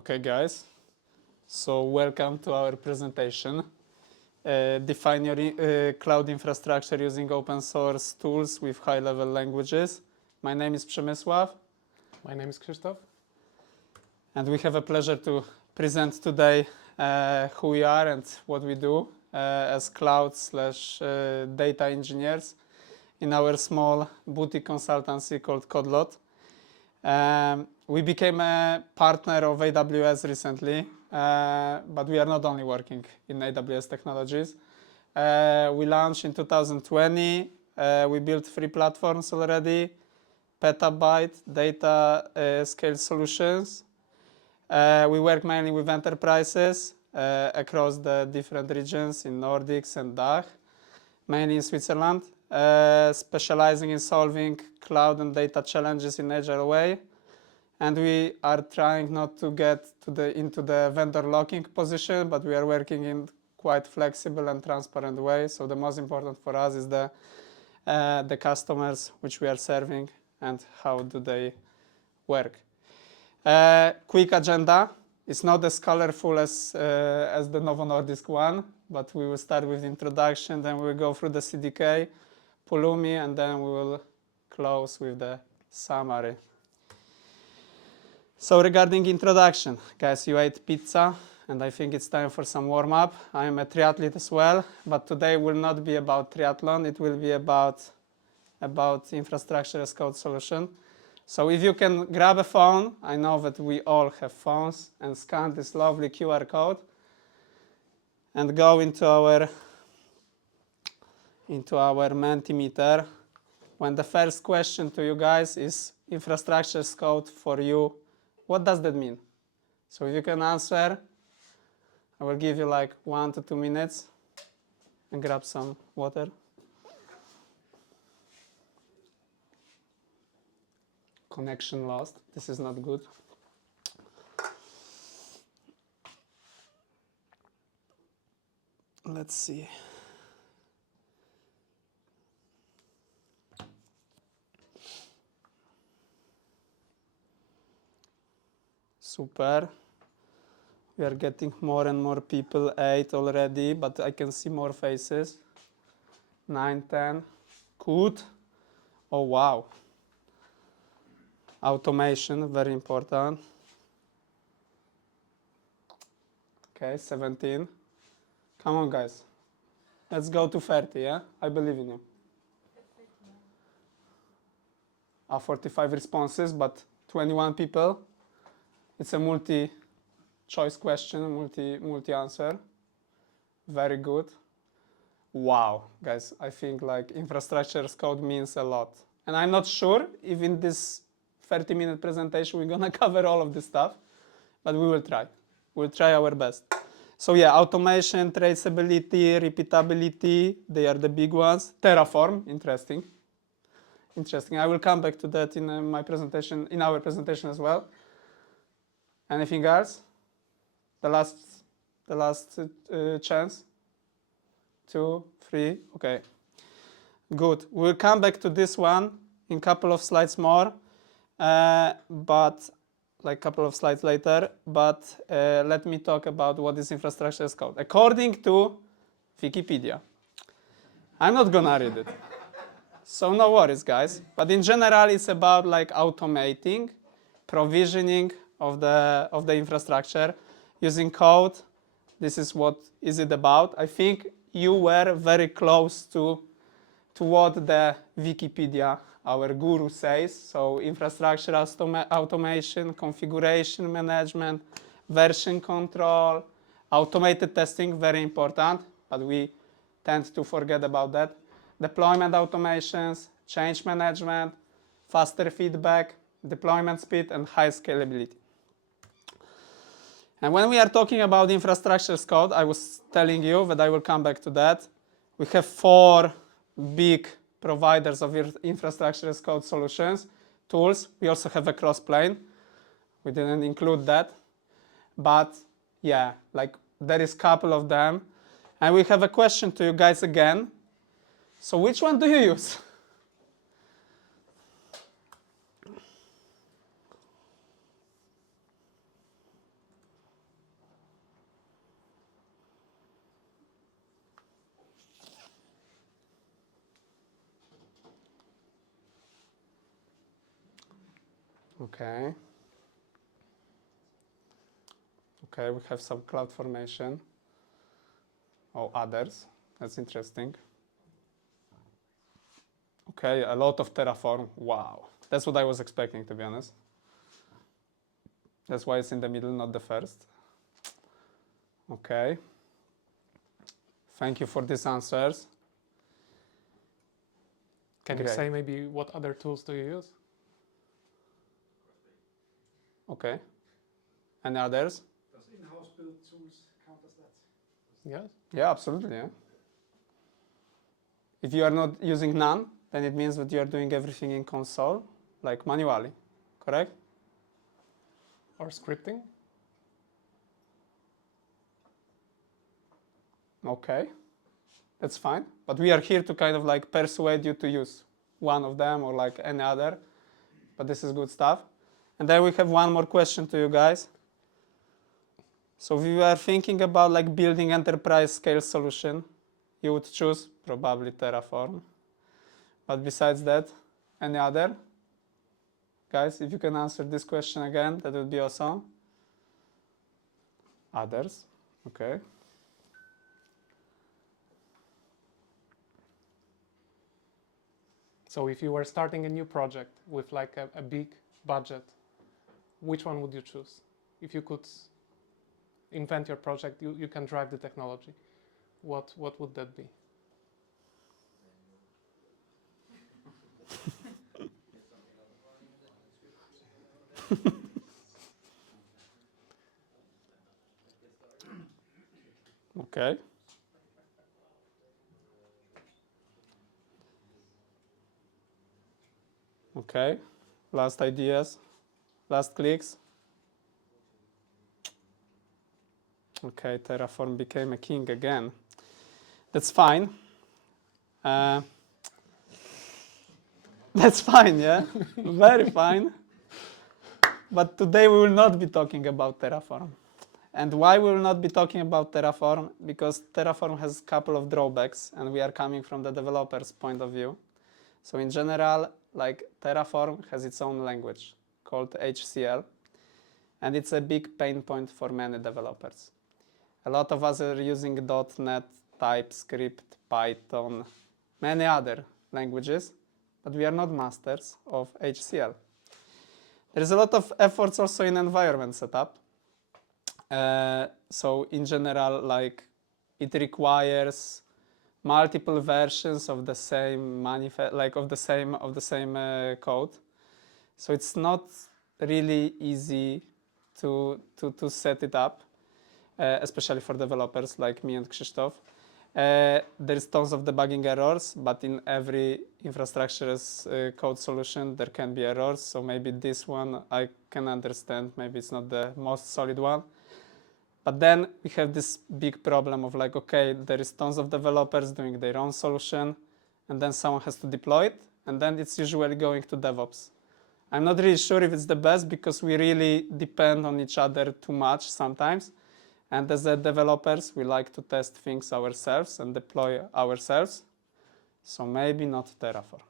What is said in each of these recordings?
Okay, guys. So welcome to our presentation. Define your cloud infrastructure using open source tools with high-level languages. My name is Przemysław. My name is Krzysztof. And we have a pleasure to present today who we are and what we do as cloud/data engineers in our small boutique consultancy called Kodlot. We became a partner of AWS recently, but we are not only working in AWS technologies. We launched in 2020. We built 3 platforms already, petabyte data scale solutions. We work mainly with enterprises across the different regions in Nordics and DACH, mainly in Switzerland, specializing in solving cloud and data challenges in agile way. And we are trying not to get into the vendor locking position, but we are working in quite flexible and transparent way. So the most important for us is the customers which we are serving and how do they work. Quick agenda. It's not as colorful as the Novo Nordisk one, but we will start with the introduction, then we will go through the CDK, Pulumi, and then we will close with the summary. So regarding introduction, guys, you ate pizza, and I think it's time for some warm-up. I am a triathlete as well, but today will not be about triathlon. It will be about infrastructure as code solution. So if you can grab a phone, I know that we all have phones, and scan this lovely QR code, and go into our Mentimeter. When the first question to you guys is infrastructure as code for you, what does that mean? So if you can answer, I will give you like 1 to 2 minutes and grab some water. Connection lost. This is not good. Let's see. Super. We are getting more and more people, 8 already, but I can see more faces. 9, 10. Good. Oh, wow. Automation, very important. Okay, 17. Come on, guys. Let's go to 30, yeah? I believe in you. 45 responses, but 21 people. It's a multi-choice question, multi-answer. Very good. Wow, guys, I think like infrastructure as code means a lot. And I'm not sure if in this 30-minute presentation we're gonna cover all of this stuff, but we will try. We'll try our best. So yeah, automation, traceability, repeatability, they are the big ones. Terraform, interesting. I will come back to that in my presentation, in our presentation as well. Anything else? The last chance? 2, 3, okay. Good. We'll come back to this one in a couple of slides more, but like a couple of slides later. But let me talk about what is infrastructure as code. According to Wikipedia, I'm not gonna read it, so no worries, guys. But in general, it's about like automating, provisioning of the infrastructure using code. This is what is it about. I think you were very close to what the Wikipedia, our guru, says. So infrastructure automation, configuration management, version control, automated testing, very important, but we tend to forget about that. Deployment automations, change management, faster feedback, deployment speed, and high scalability. And when we are talking about infrastructure as code, I was telling you that I will come back to that. We have 4 big providers of infrastructure as code solutions, tools. We also have a cross-plane. We didn't include that. But yeah, like there is a couple of them. And we have a question to you guys again. So which one do you use? Okay. Okay, we have some CloudFormation. Oh, others. That's interesting. Okay, a lot of Terraform. Wow. That's what I was expecting, to be honest. That's why it's in the middle, not the first. Okay. Thank you for these answers. Can you say maybe what other tools do you use? Okay. Any others? Does in-house built tools count as that? Yes. Yeah, absolutely. Yeah. If you are not using none, then it means that you are doing everything in console, like manually, correct? Or scripting? Okay, that's fine. But we are here to kind of like persuade you to use one of them or like any other. But this is good stuff. And then we have one more question to you guys. So if you are thinking about like building enterprise scale solution, you would choose probably Terraform. But besides that, any other? Guys, if you can answer this question again, that would be awesome. Others, okay. So if you were starting a new project with like a big budget, which one would you choose? If you could invent your project, you can drive the technology. What would that be? Okay. Okay. Last ideas, last clicks. Okay, Terraform became a king again. That's fine. That's fine, yeah? Very fine. But today we will not be talking about Terraform. And why we will not be talking about Terraform? Because Terraform has a couple of drawbacks, and we are coming from the developer's point of view. So in general, like Terraform has its own language called HCL, and it's a big pain point for many developers. A lot of us are using .NET, TypeScript, Python, many other languages, but we are not masters of HCL. There's a lot of efforts also in environment setup. So in general, like it requires multiple versions of the same of the same code. So it's not really easy to set it up, especially for developers like me and Krzysztof. There's tons of debugging errors, but in every infrastructure as code solution there can be errors. So maybe this one I can understand. Maybe it's not the most solid one. But then we have this big problem of like, okay, there is tons of developers doing their own solution, and then someone has to deploy it, and then it's usually going to DevOps. I'm not really sure if it's the best because we really depend on each other too much sometimes. And as developers, we like to test things ourselves and deploy ourselves. So maybe not Terraform.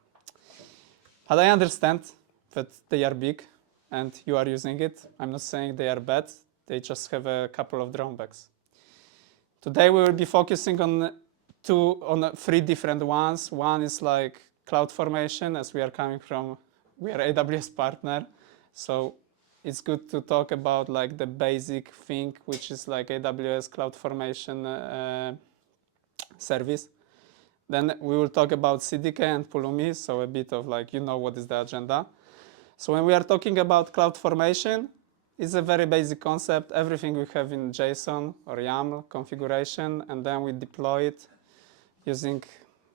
But I understand that they are big and you are using it. I'm not saying they are bad. They just have a couple of drawbacks. Today we will be focusing on three different ones. One is like CloudFormation, as we are AWS partner. So it's good to talk about like the basic thing, which is like AWS CloudFormation service. Then we will talk about CDK and Pulumi, so a bit of like, what is the agenda. So when we are talking about CloudFormation, it's a very basic concept. Everything we have in JSON or YAML configuration, and then we deploy it using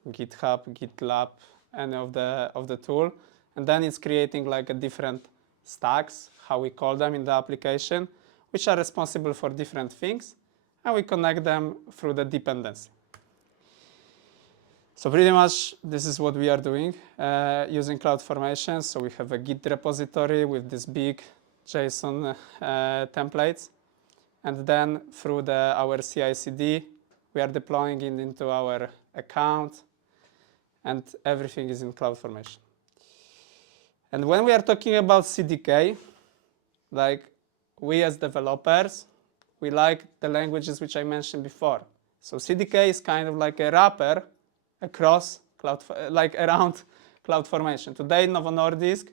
GitHub, GitLab, any of the tool. And then it's creating like a different stacks, how we call them in the application, which are responsible for different things, and we connect them through the dependency. So pretty much this is what we are doing using CloudFormation. So we have a Git repository with this big JSON templates, and then through our CI/CD, we are deploying it into our account, and everything is in CloudFormation. And when we are talking about CDK, like we as developers, we like the languages which I mentioned before. So CDK is kind of like a wrapper across around CloudFormation. Today, Novo Nordisk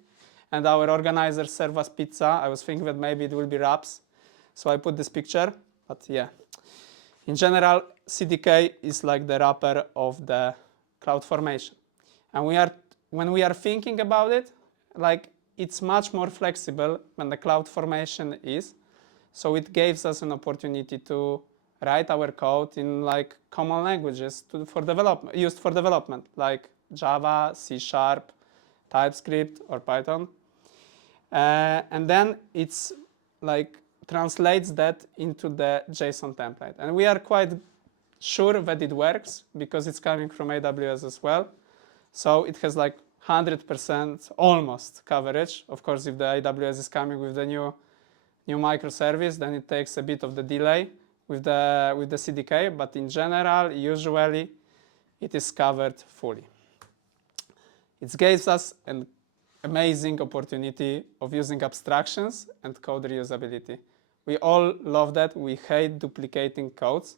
and our organizers serve us pizza. I was thinking that maybe it will be wraps, so I put this picture. But yeah, in general, CDK is like the wrapper of the CloudFormation, and when we are thinking about it, like it's much more flexible than the CloudFormation is. So it gives us an opportunity to write our code in like common languages used for development, like Java, C#, TypeScript, or Python. And then it's like translates that into the JSON template. And we are quite sure that it works because it's coming from AWS as well. So it has like 100% almost coverage. Of course, if the AWS is coming with the new microservice, then it takes a bit of the delay with the CDK, but in general, usually it is covered fully. It gives us an amazing opportunity of using abstractions and code reusability. We all love that. We hate duplicating codes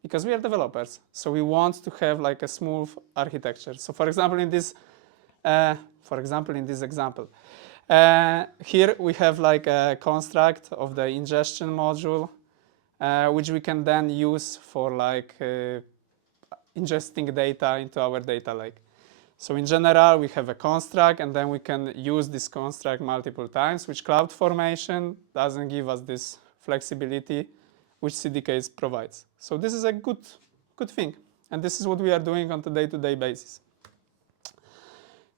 because we are developers. So we want to have like a smooth architecture. So for example, in this example, here we have like a construct of the ingestion module, which we can then use for like ingesting data into our data lake. So in general, we have a construct, and then we can use this construct multiple times, which CloudFormation doesn't give us this flexibility which CDK provides. So this is a good thing, and this is what we are doing on a day-to-day basis.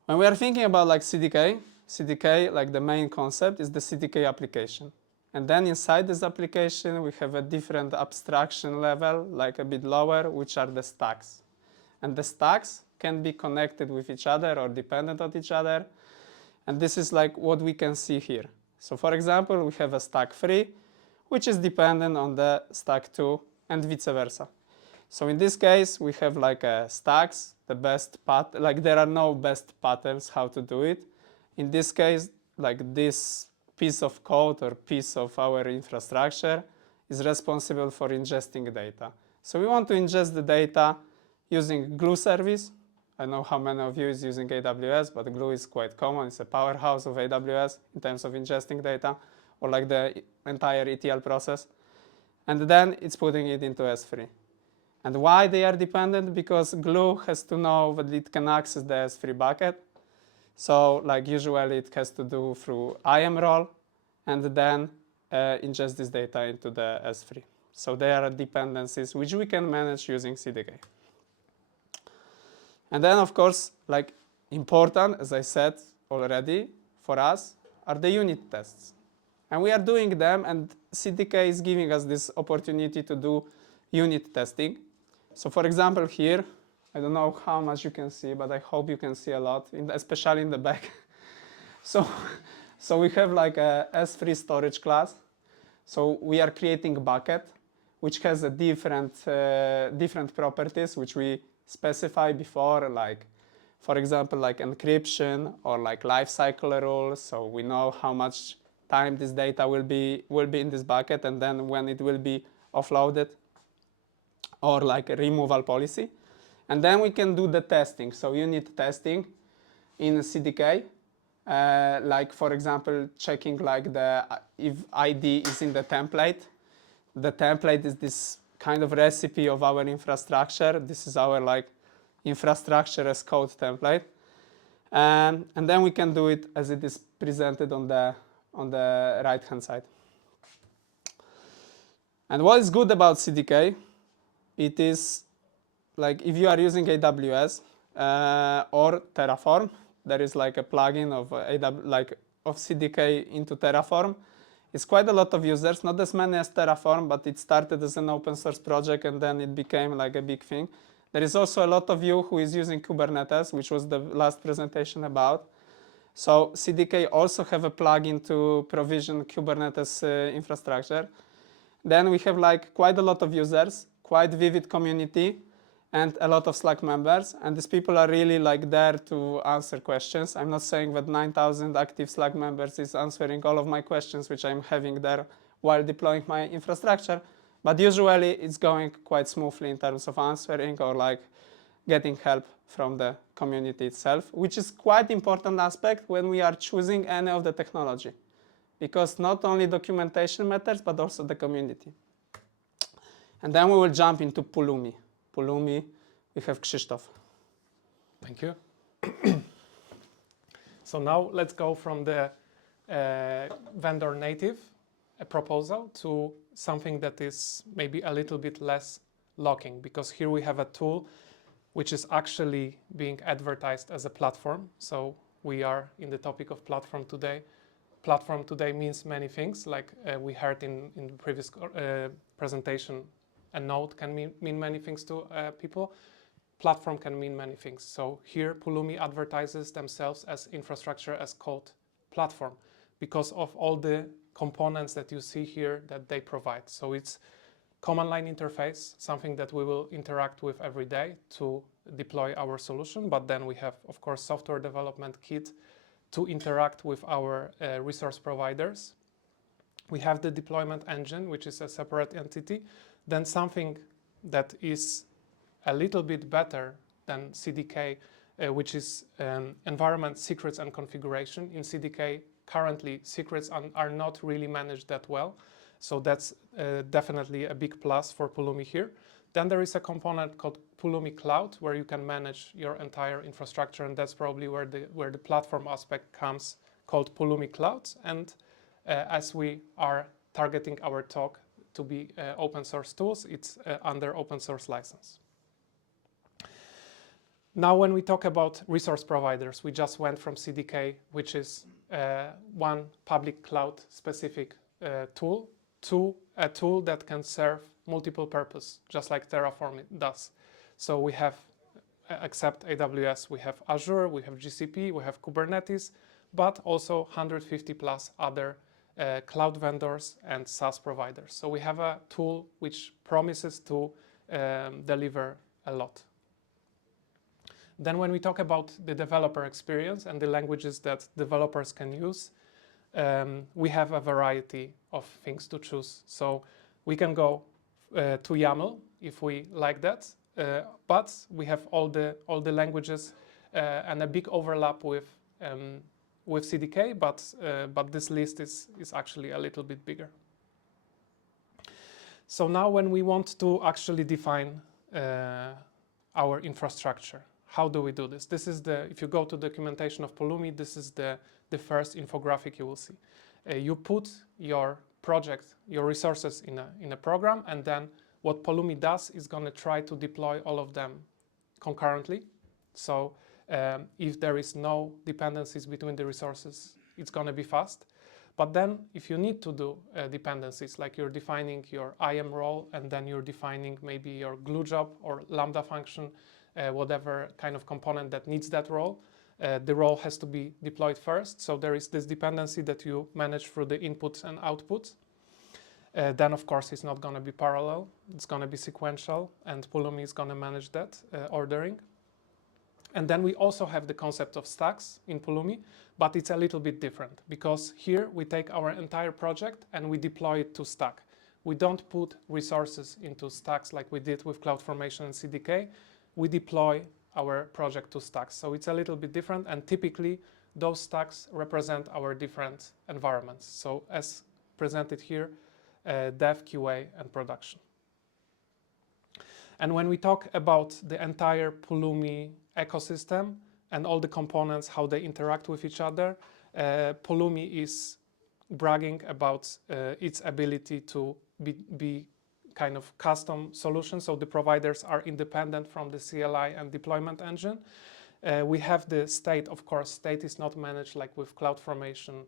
When we are thinking about like CDK, like the main concept is the CDK application. And then inside this application, we have a different abstraction level, like a bit lower, which are the stacks. And the stacks can be connected with each other or dependent on each other. And this is like what we can see here. So for example, we have a stack 3, which is dependent on the stack 2 and vice versa. So in this case, we have like stacks, the best path, like there are no best patterns how to do it. In this case, like this piece of code or piece of our infrastructure is responsible for ingesting data. So we want to ingest the data using Glue service. I know how many of you is using AWS, but Glue is quite common. It's a powerhouse of AWS in terms of ingesting data, or like the entire ETL process. And then it's putting it into S3. And why they are dependent? Because Glue has to know that it can access the S3 bucket. So like usually it has to do through IAM role and then ingest this data into the S3. So there are dependencies which we can manage using CDK. And then of course, like important, as I said already, for us are the unit tests. And we are doing them, and CDK is giving us this opportunity to do unit testing. So for example here, I don't know how much you can see, but I hope you can see a lot, especially in the back. So we have like a S3 storage class. So we are creating a bucket, which has a different properties, which we specify before, like, for example, like encryption or like lifecycle rules. So we know how much time this data will be in this bucket, and then when it will be offloaded, or like a removal policy. And then we can do the testing, so unit testing in CDK, like for example, checking like if ID is in the template. The template is this kind of recipe of our infrastructure. This is our like infrastructure as code template. And then we can do it as it is presented on the right-hand side. And what is good about CDK, it is like if you are using AWS or Terraform, there is like a plugin of of CDK into Terraform. It's quite a lot of users, not as many as Terraform, but it started as an open source project and then it became like a big thing. There is also a lot of you who is using Kubernetes, which was the last presentation about. So CDK also have a plugin to provision Kubernetes infrastructure. Then we have like quite a lot of users, quite vivid community, and a lot of Slack members. And these people are really like there to answer questions. I'm not saying that 9,000 active Slack members is answering all of my questions, which I'm having there while deploying my infrastructure. But usually it's going quite smoothly in terms of answering or like getting help from the community itself, which is quite important aspect when we are choosing any of the technology, because not only documentation matters, but also the community. And then we will jump into Pulumi. Pulumi, we have Krzysztof. Thank you. So now let's go from the vendor native proposal to something that is maybe a little bit less locking, because here we have a tool which is actually being advertised as a platform. So we are in the topic of platform today. Platform today means many things, like we heard in the previous presentation. A node can mean many things to people. Platform can mean many things. So here Pulumi advertises themselves as infrastructure as code platform because of all the components that you see here that they provide. So it's command line interface, something that we will interact with every day to deploy our solution. But then we have, of course, software development kit to interact with our resource providers. We have the deployment engine, which is a separate entity. Then something that is a little bit better than CDK, which is environment secrets and configuration. In CDK, currently, secrets are not really managed that well. So that's definitely a big plus for Pulumi here. Then there is a component called Pulumi Cloud, where you can manage your entire infrastructure, and that's probably where the platform aspect comes, called Pulumi Cloud. And as we are targeting our talk to be open source tools, it's under open source license. Now, when we talk about resource providers, we just went from CDK, which is one public cloud specific tool, to a tool that can serve multiple purposes, just like Terraform does. So we have, except AWS, we have Azure, we have GCP, we have Kubernetes, but also 150 plus other cloud vendors and SaaS providers. So we have a tool which promises to deliver a lot. Then when we talk about the developer experience and the languages that developers can use, we have a variety of things to choose. So we can go to YAML if we like that, but we have all the languages and a big overlap with CDK, but this list is actually a little bit bigger. So now when we want to actually define our infrastructure, how do we do this? This is if you go to documentation of Pulumi, this is the first infographic you will see. You put your project, your resources in a program, and then what Pulumi does is going to try to deploy all of them concurrently. So if there is no dependencies between the resources, it's going to be fast. But then if you need to do dependencies, like you're defining your IAM role, and then you're defining maybe your glue job or Lambda function, whatever kind of component that needs that role, the role has to be deployed first. So there is this dependency that you manage through the inputs and outputs. Then, of course, it's not going to be parallel. It's going to be sequential, and Pulumi is going to manage that ordering. And then we also have the concept of stacks in Pulumi, but it's a little bit different, because here we take our entire project and we deploy it to stack. We don't put resources into stacks like we did with CloudFormation and CDK. We deploy our project to stacks. So it's a little bit different, and typically those stacks represent our different environments. So as presented here, dev, QA, and production. And when we talk about the entire Pulumi ecosystem and all the components, how they interact with each other, Pulumi is bragging about its ability to be kind of custom solution. So the providers are independent from the CLI and deployment engine. We have the state, of course. State is not managed like with CloudFormation,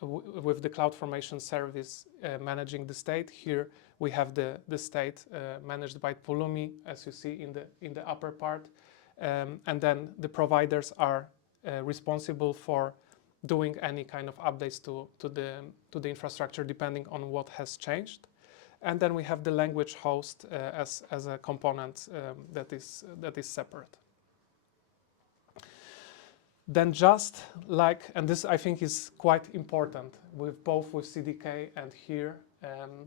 with the CloudFormation service managing the state. Here we have the state managed by Pulumi, as you see in the upper part. And then the providers are responsible for doing any kind of updates to the infrastructure depending on what has changed. And then we have the language host as a component that is separate. Then just like, and this I think is quite important with both with CDK and here,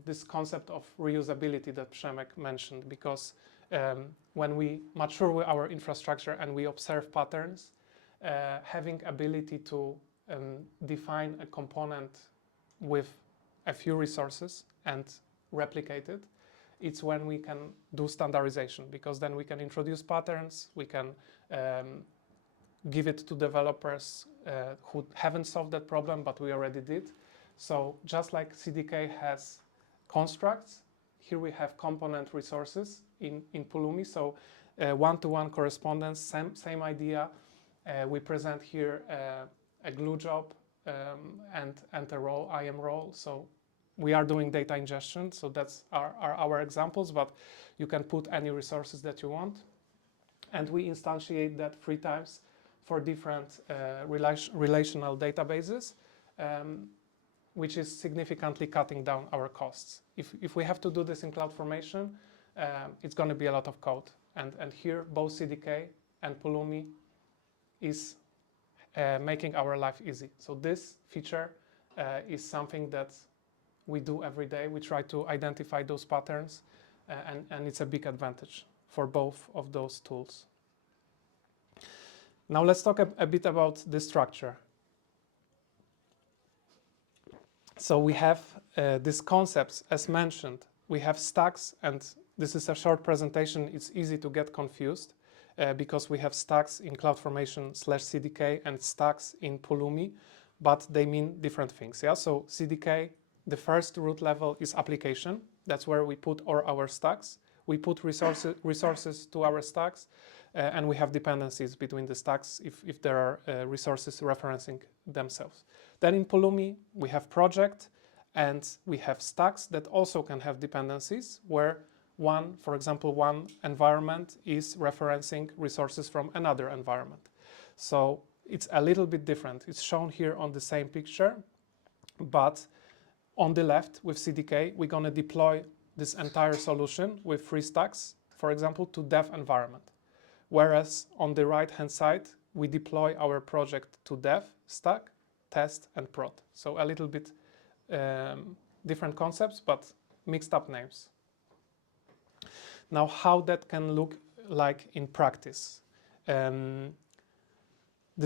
this concept of reusability that Przemek mentioned, because when we mature with our infrastructure and we observe patterns, having ability to define a component with a few resources and replicate it, it's when we can do standardization, because then we can introduce patterns, we can give it to developers who haven't solved that problem, but we already did. So just like CDK has constructs, here we have component resources in Pulumi. So one-to-one correspondence, same idea. We present here a glue job and a role, IAM role. So we are doing data ingestion. So that's our examples, but you can put any resources that you want. And we instantiate that 3 times for different relational databases, which is significantly cutting down our costs. If we have to do this in CloudFormation, it's going to be a lot of code. And here, both CDK and Pulumi is making our life easy. So this feature is something that we do every day. We try to identify those patterns, and it's a big advantage for both of those tools. Now let's talk a bit about the structure. So we have these concepts, as mentioned. We have stacks, and this is a short presentation. It's easy to get confused because we have stacks in CloudFormation/CDK and stacks in Pulumi, but they mean different things. Yeah. So CDK, the first root level is application. That's where we put all our stacks. We put resources to our stacks, and we have dependencies between the stacks if there are resources referencing themselves. Then in Pulumi, we have project, and we have stacks that also can have dependencies, where for example, one environment is referencing resources from another environment. So it's a little bit different. It's shown here on the same picture, but on the left with CDK, we're going to deploy this entire solution with 3 stacks, for example, to dev environment. Whereas on the right-hand side, we deploy our project to dev, stack, test, and prod. So a little bit different concepts, but mixed up names. Now, how that can look like in practice. The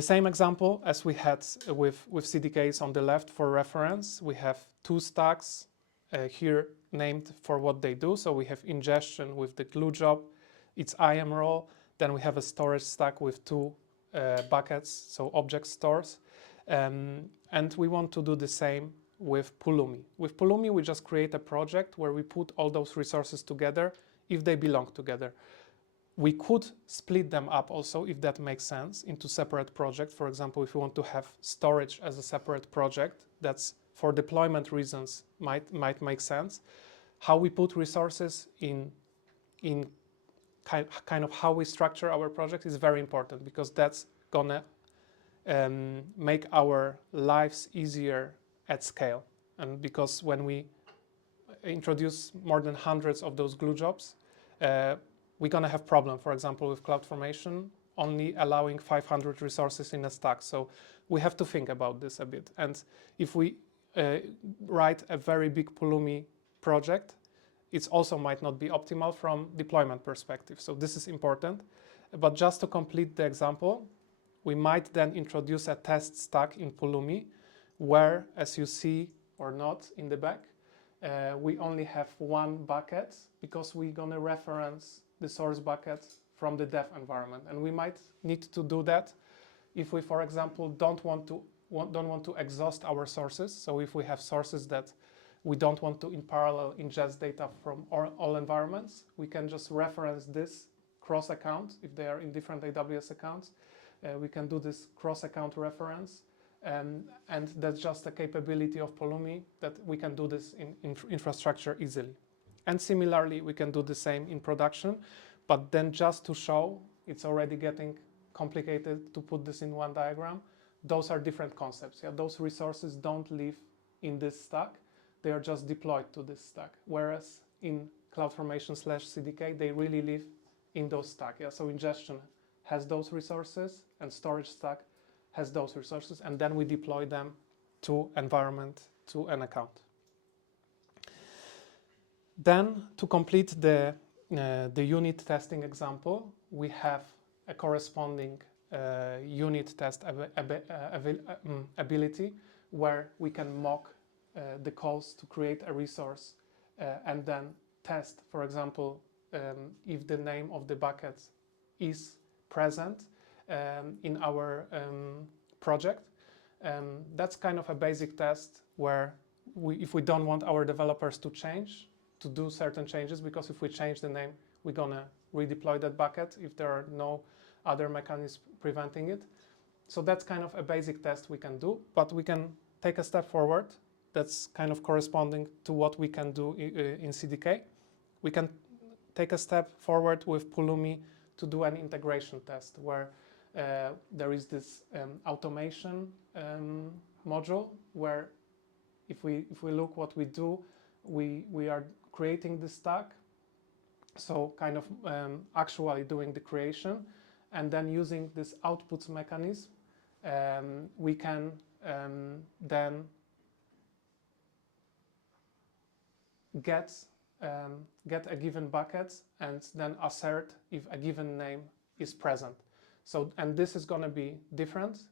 same example as we had with CDKs on the left for reference. We have 2 stacks here named for what they do. So we have ingestion with the glue job, its IAM role. Then we have a storage stack with 2 buckets, so object stores. And we want to do the same with Pulumi. With Pulumi, we just create a project where we put all those resources together if they belong together. We could split them up also, if that makes sense, into separate projects. For example, if you want to have storage as a separate project, that's for deployment reasons might make sense. How we put resources in kind of how we structure our project is very important, because that's gonna make our lives easier at scale. And because when we introduce more than hundreds of those glue jobs, we're going to have problem, for example, with CloudFormation only allowing 500 resources in a stack. So we have to think about this a bit. And if we write a very big Pulumi project, it also might not be optimal from deployment perspective. So this is important. But just to complete the example, we might then introduce a test stack in Pulumi where, as you see or not in the back, we only have 1 bucket, because we're going to reference the source bucket from the dev environment. And we might need to do that if we, for example, don't want to exhaust our sources. So if we have sources that we don't want to in parallel ingest data from all environments, we can just reference this cross-account if they are in different AWS accounts. We can do this cross-account reference. And that's just a capability of Pulumi, that we can do this in infrastructure easily. And similarly, we can do the same in production, but then just to show, it's already getting complicated to put this in one diagram. Those are different concepts. Yeah? Those resources don't live in this stack. they are just deployed to this stack. Whereas in CloudFormation/CDK, they really live in those stack. Yeah? So ingestion has those resources, and storage stack has those resources, and then we deploy them to environment, to an account. Then, to complete the unit testing example, we have a corresponding unit test ability where we can mock the calls to create a resource and then test, for example, if the name of the bucket is present in our project. That's kind of a basic test where if we don't want our developers to do certain changes, because if we change the name, we're gonna redeploy that bucket if there are no other mechanisms preventing it. So that's kind of a basic test we can do, but we can take a step forward. That's kind of corresponding to what we can do in CDK. We can take a step forward with Pulumi to do an integration test where there is this automation module where if we look what we do, we are creating the stack, so kind of actually doing the creation, and then using this outputs mechanism, we can then get a given bucket and then assert if a given name is present. So, and this is going to be different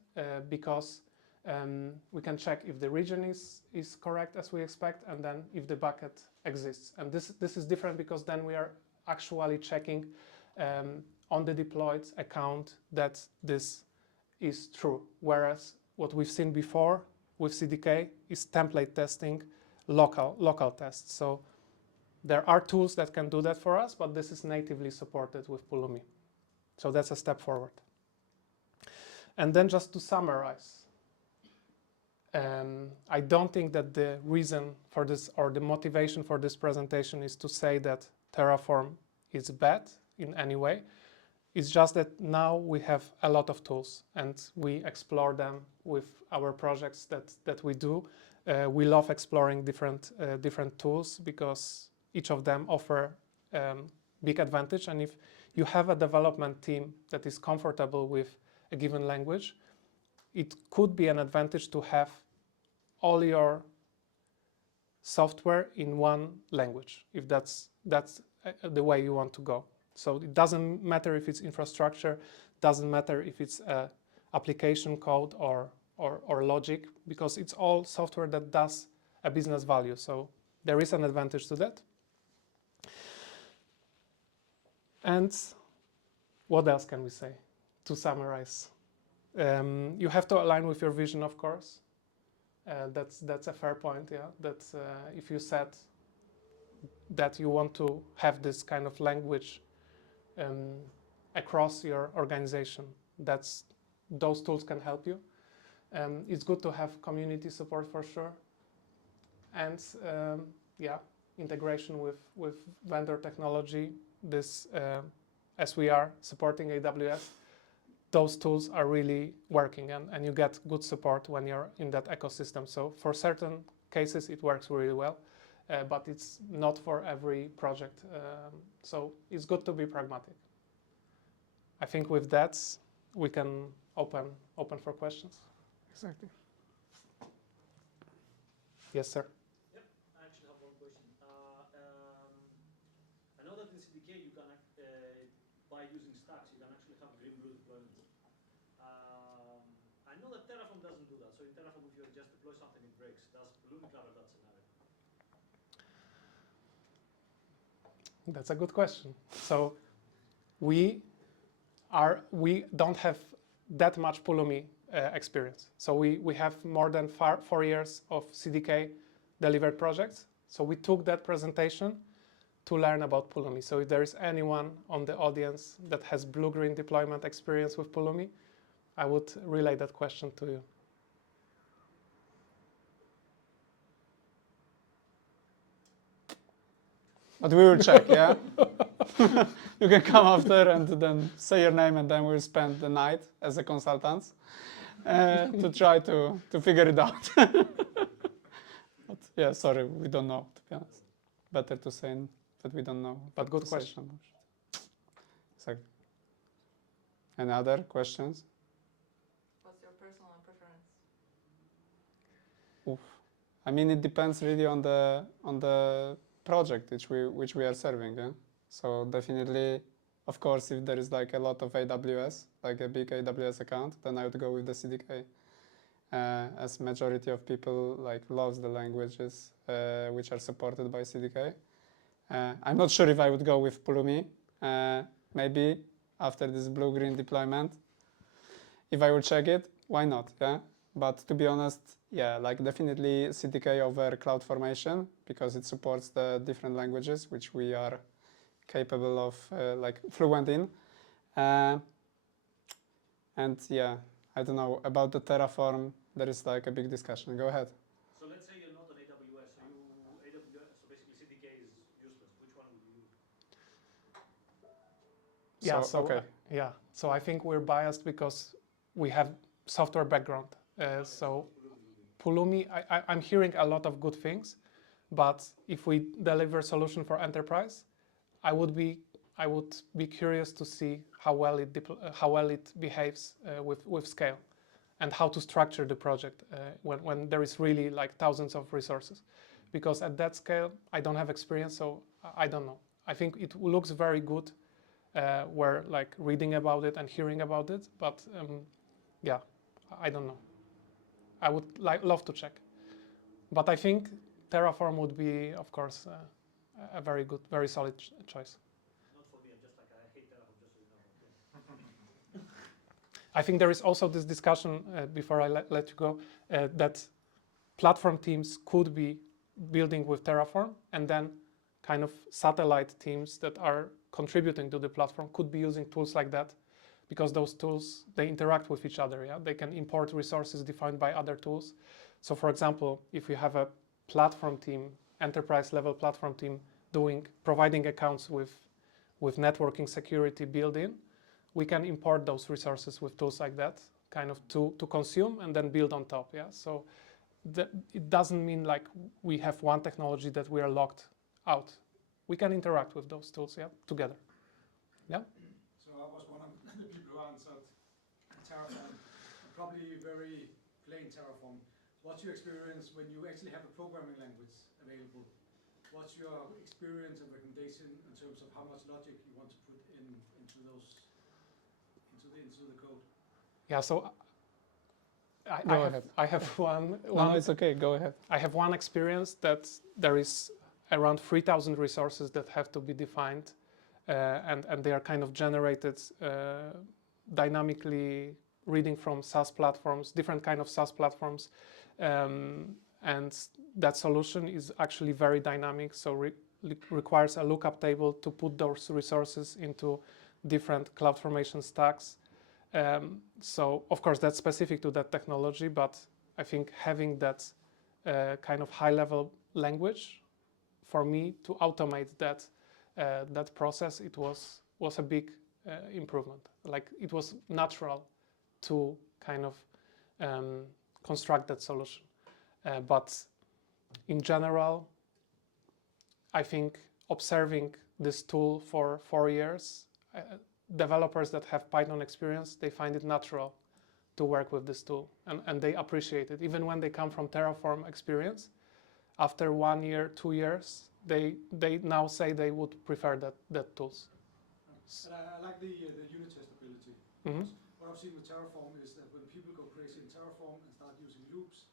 because we can check if the region is correct as we expect, and then if the bucket exists. And this is different because then we are actually checking on the deployed account that this is true. Whereas what we've seen before with CDK is template testing, local tests. So there are tools that can do that for us, but this is natively supported with Pulumi. So that's a step forward. And then just to summarize, I don't think that the reason for this or the motivation for this presentation is to say that Terraform is bad in any way. It's just that now we have a lot of tools and we explore them with our projects that we do. We love exploring different tools because each of them offer big advantage. And if you have a development team that is comfortable with a given language, it could be an advantage to have all your software in one language, if that's the way you want to go. So it doesn't matter if it's infrastructure, doesn't matter if it's application code or logic, because it's all software that does a business value. So there is an advantage to that. And what else can we say to summarize? You have to align with your vision, of course. That's a fair point, yeah. That if you said that you want to have this kind of language across your organization, those tools can help you. It's good to have community support for sure, and yeah, integration with vendor technology. This as we are supporting AWS, those tools are really working, and you get good support when you're in that ecosystem. So for certain cases it works really well, but it's not for every project. So it's good to be pragmatic. I think with that we can open for questions. Exactly. Yes, sir. Yep, I actually have one question. I know that in CDK you can, by using stacks, you can actually have green blue deployment. I know that Terraform doesn't do that. So in Terraform, if you just deploy something, it breaks. Does Pulumi cover that scenario? That's a good question. So we don't have that much Pulumi experience. So we have more than 4 years of CDK delivered projects. So we took that presentation to learn about Pulumi. So if there is anyone on the audience that has blue-green deployment experience with Pulumi, I would relay that question to you. But we will check, yeah? You can come after and then say your name, and then we'll spend the night as a consultants to try to figure it out. But yeah, sorry, we don't know, to be honest. Better to say that we don't know. But good to say question. Exactly. Any other questions? What's your personal preference? Oof. I mean, it depends really on the project which we are serving. Yeah. So definitely, of course, if there is like a lot of AWS, like a big AWS account, then I would go with the CDK. As majority of people like loves the languages which are supported by CDK. I'm not sure if I would go with Pulumi. Maybe after this blue-green deployment, if I would check it, why not? Yeah. But to be honest, yeah, like definitely CDK over CloudFormation because it supports the different languages which we are capable of, like fluent in. And yeah, I don't know about the Terraform. There is like a big discussion. Go ahead. So let's say you're not on AWS, so basically CDK is useless. Which one would you use? Yeah, so okay. yeah, so I think we're biased because we have software background. So Pulumi, I'm hearing a lot of good things, but if we deliver solution for enterprise, I would be curious to see how well it behaves with scale, and how to structure the project when there is really like thousands of resources, because at that scale I don't have experience, so I don't know. I think it looks very good. We're like reading about it and hearing about it, but yeah, I don't know. I would love to check, but I think Terraform would be, of course, a very good, very solid choice. Not for me. I'm just like I hate Terraform, just so you know. Okay. I think there is also this discussion before I let you go that platform teams could be building with Terraform, and then kind of satellite teams that are contributing to the platform could be using tools like that, because those tools, they interact with each other. Yeah, they can import resources defined by other tools. So for example, if you have a platform team, enterprise level platform team providing accounts with networking security built in, we can import those resources with tools like that, kind of to consume and then build on top. Yeah, so it doesn't mean like we have one technology that we are locked out. We can interact with those tools, yeah, together. Yeah. So I was one of the people who answered Terraform, probably very plain Terraform. What's your experience when you actually have a programming language available? What's your experience and recommendation in terms of how much logic you want to put into the code? Yeah. So Go ahead. I have one. No, it's okay. Go ahead. I have one experience that there is around 3,000 resources that have to be defined, and they are kind of generated dynamically, reading from SaaS platforms, different kind of SaaS platforms, and that solution is actually very dynamic. So requires a lookup table to put those resources into different CloudFormation stacks. So of course that's specific to that technology, but I think having that kind of high-level language, for me to automate that process, it was a big improvement. Like it was natural to kind of construct that solution. But in general, I think observing this tool for 4 years, developers that have Python experience, they find it natural to work with this tool, and they appreciate it. Even when they come from Terraform experience, after 1 year, 2 years, they now say they would prefer that tools. And I like the unit testability. Mm-hmm. What I've seen with Terraform is that when people go crazy in Terraform and start using loops,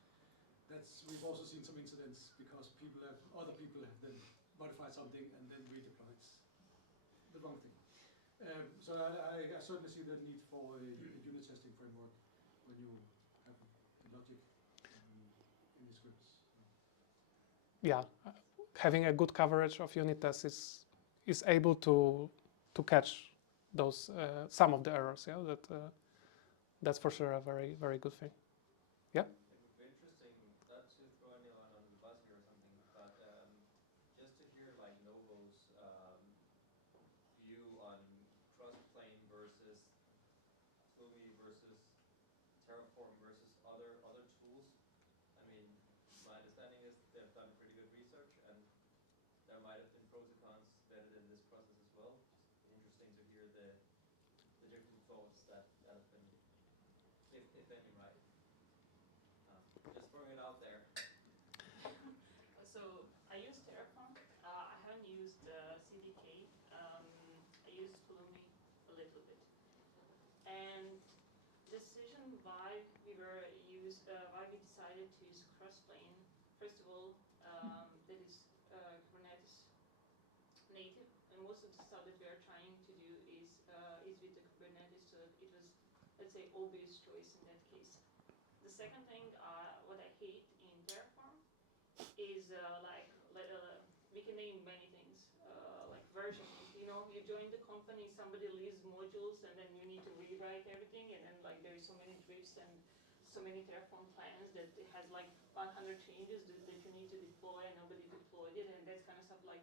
we've also seen some incidents because other people have then modified something and then redeployed the wrong thing. So I certainly see the need for a unit testing framework when you have logic in the scripts. Yeah, having a good coverage of unit tests is able to catch those some of the errors. Yeah, that's for sure a very, very good thing. Yeah. It would be interesting, not to throw anyone on the bus here or something, but just to hear like Novo's view on cross-plane versus Pulumi versus Terraform versus other tools. I mean, my understanding is they've done then you write. Just throwing it out there. So I use Terraform. I haven't used CDK. I used Pulumi a little bit. And decision why why we decided to use Crossplane. First of all, that is Kubernetes native, and most of the stuff that we are trying to do is with the Kubernetes. So it was, let's say, obvious choice in that case. The second thing, what I hate in Terraform is we can name many things, like versioning. You know, you join the company, somebody leaves modules, and then you need to rewrite everything, and then like there's so many drifts and so many Terraform plans that it has like 100 changes that you need to deploy, and nobody deployed it, and that's kind of stuff like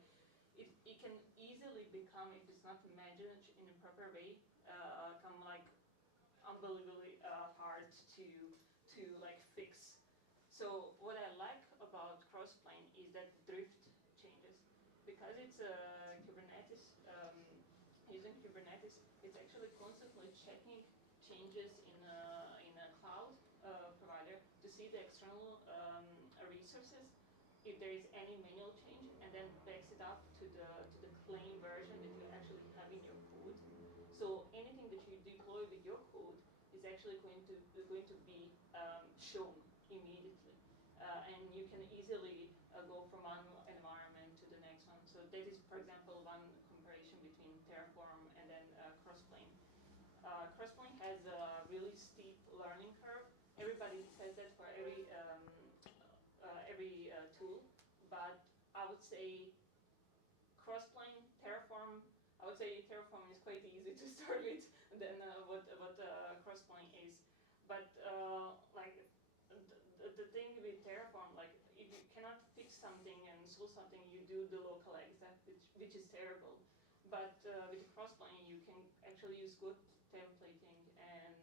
it can easily become, if it's not managed in a proper way, come like unbelievably hard to like fix. So what I like about Crossplane is that drift changes. Because it's Kubernetes, using Kubernetes, it's actually constantly checking changes in a cloud provider to see the external resources, if there is any manual change, and then backs it up to the claim version that you actually have in your code. So anything that you deploy with your code is actually going to be shown immediately, and you can easily go from one environment to the next one. So that is, for example, one comparison between Terraform and then Crossplane. Crossplane has a really steep learning curve. Everybody says that for every tool, but I would say Crossplane, Terraform. I would say Terraform is quite easy to start with than what Crossplane is. But like the thing with Terraform, like if you cannot fix something and solve something, you do the local exec, which is terrible. But with Crossplane, you can actually use good templating and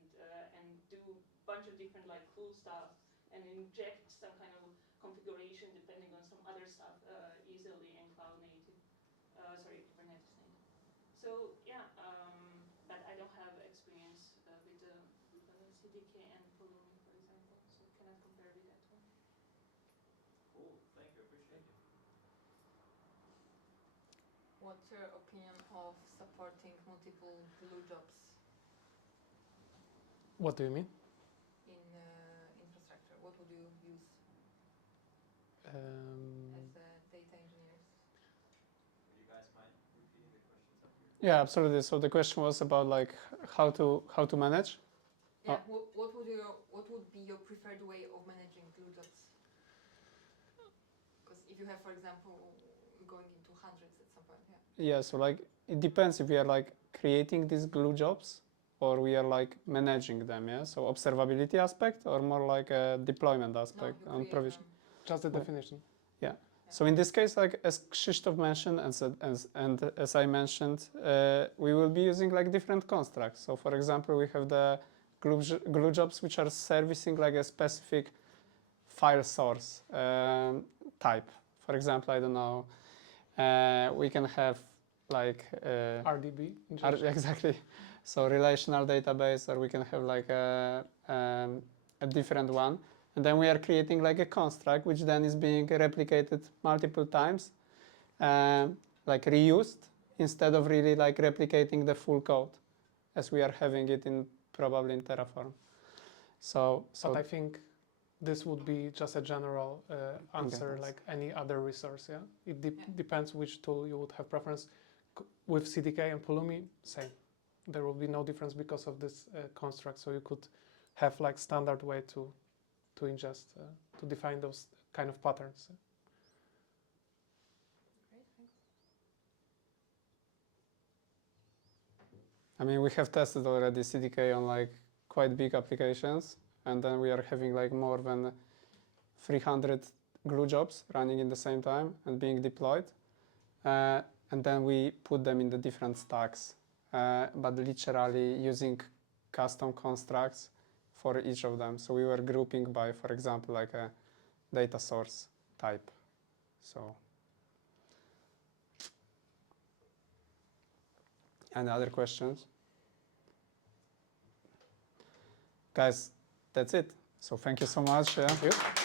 do a bunch of different like cool stuff and inject some kind of configuration depending on some other stuff easily and cloud native. Kubernetes native. So yeah, but I don't have experience with the CDK and Pulumi, for example, so cannot compare with that one. Cool, thank you, appreciate it. What's your opinion of supporting multiple glue jobs What do you mean? in infrastructure? What would you use as data engineers? Would you guys mind repeating the questions up here? Yeah, absolutely. So the question was about like how to manage. Yeah, what would be your preferred way of managing glue jobs? Because if you have, for example, going into hundreds at some point, yeah. Yeah, so like it depends if we are like creating these glue jobs or we are like managing them, yeah? So observability aspect or more like a deployment aspect No, and provision. Just the Yeah. definition. Yeah. So in this case, like as Krzysztof mentioned and as I mentioned, we will be using like different constructs. So for example, we have the glue jobs which are servicing like a specific file source type. For example, I don't know, we can have like RDB. exactly. So relational database, or we can have like a different one. And then we are creating like a construct, which then is being replicated multiple times, like reused, instead of really like replicating the full code, as we are having it in probably in Terraform. So But I think this would be just a general answer, Okay, like any other resource. Yeah, it depends which tool you would have preference. With CDK and Pulumi, same. There will be no difference because of this construct. So you could have like standard way to ingest, to define those kind of patterns. Great, thanks. I mean, we have tested already CDK on like quite big applications, and then we are having like more than 300 glue jobs running in the same time and being deployed. And then we put them in the different stacks, but literally using custom constructs for each of them. So we were grouping by, for example, like a data source type. So, any other questions? Guys, that's it. So thank you so much. Thank you.